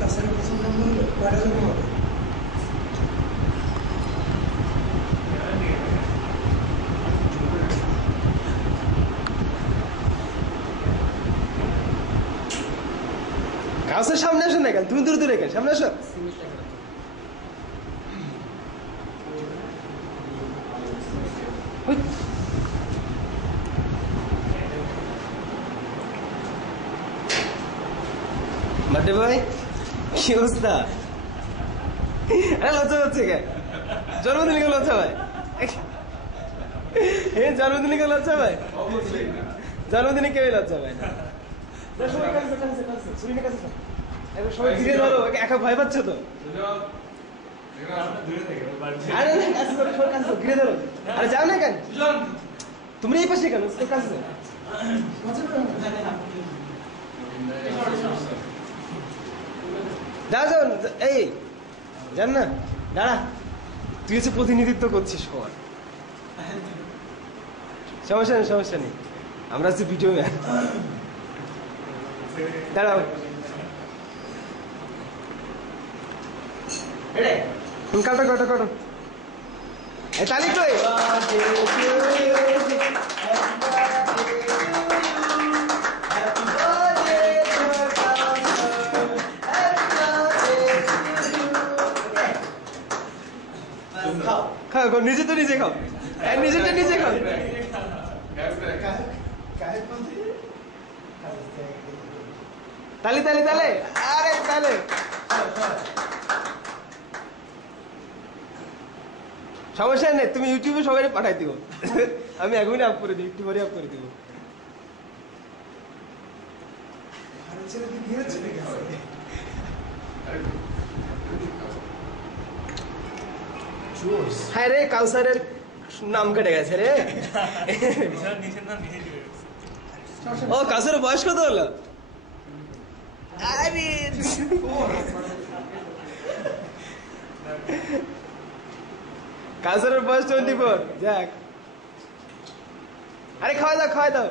তাছাড়া পছন্দ হলে কয়টা জন হবে? কাউসার সামনে আসো না কেন? তুমি দূরে দূরে কেন? সামনে আসো। বাড্ডে ভাই কি অবস্থা? লজ্জা হচ্ছে কে? জন্মদিনে কেউ লজ্জা ভাই? জন্মদিনে কেউ লজ্জা ভাই? জন্মদিনে কেউ লজ্জা ভাই না। সবাই ধীরে ধরো, একা ভয় পাচ্ছ তো? আরে ধীরে ধরো। আরে যাও না কেন? তুমি এই পাশে কেন? কাছে যাও যাও। এই জান না, দাঁড়া। তুই হচ্ছে প্রতিনিধিত্ব করছিস সবার। সমস্যা নেই, সমস্যা নেই, আমরা হচ্ছে ভিডিও ম্যান। দাঁড়াও। কাটো কাটো কাটো। এই তালি কই? খাও, নিজে তো নিজে খাও, নিজেটা নিজে খাও। তালি তালি তালে, আরে তালে। সমস্যা নেই, তুমি ইউটিউবে সবাই পাঠাই দিব। আমি এখনই আপ করে দিই, একটু পরে আপ করে দিব। হ্যাঁ রে, কাউসারের নাম কেটে গেছে রে। ও কাউসারের বয়স কত হলো? আরে কাউসারের বয়স 24। যাক, আরে খাওয়া দাও, খাওয়া দাও।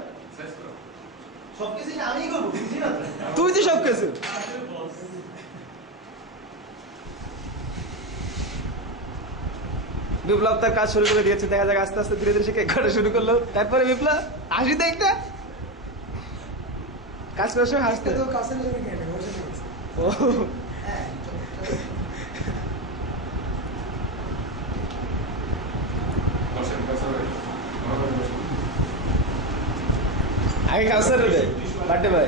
তুই তো সব কিছু। বিপ্লব তার কাজ শুরু করে দিয়েছে, দেখা যাক আস্তে আস্তে ধীরে ধীরে সে কেক কাটা শুরু করলো। তারপরে বিপ্লব হাসি তো একটা কাজ করার সময় হাসতে। আগে কাউসার রে বার্থডে ভাই।